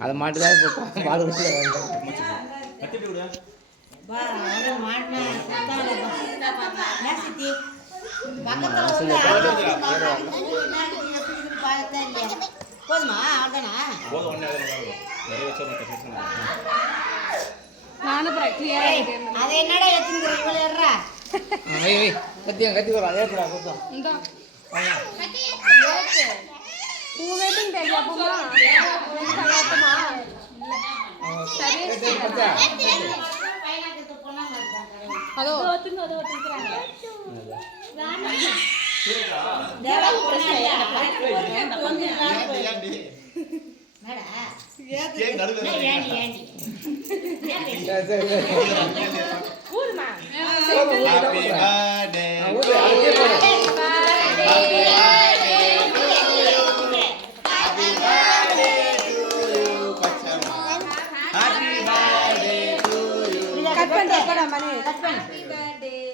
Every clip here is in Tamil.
அதை மாட்டுதான் பால் போதுமா நானும் அதை என்னடா எத்தனை கத்தி வரும் ஏற்றுடா கொடுத்தோம் வெட்டிங் டைம் அப்பமா அதோ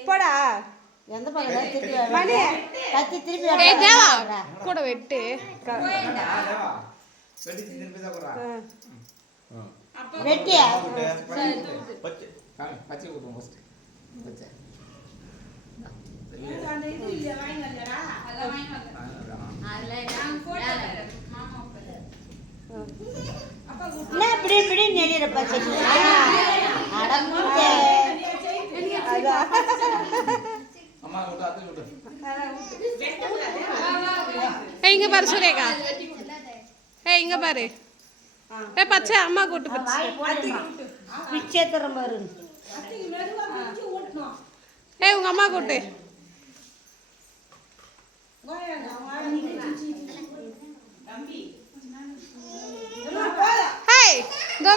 போடா எந்த மணி கத்தி திருப்பி கூட வெட்டு வெட்டியா இப்படி இப்படி நெடிறப்பா இங்க பாரு சுரேகா இங்க பாரு பச்சை அம்மா கூட்டு பிச்சை தரம் பாரு உங்க அம்மா கூட்டு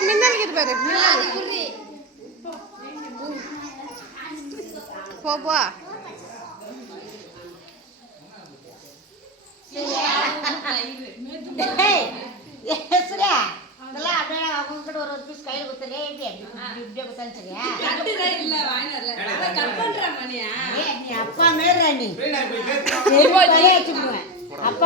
மின்னல் பாரு போப்பா ஒரு பீஸ் கையில் குத்தலே இப்படியே குத்தான்னு சரியா நீ அப்பா மேல நீ அப்பா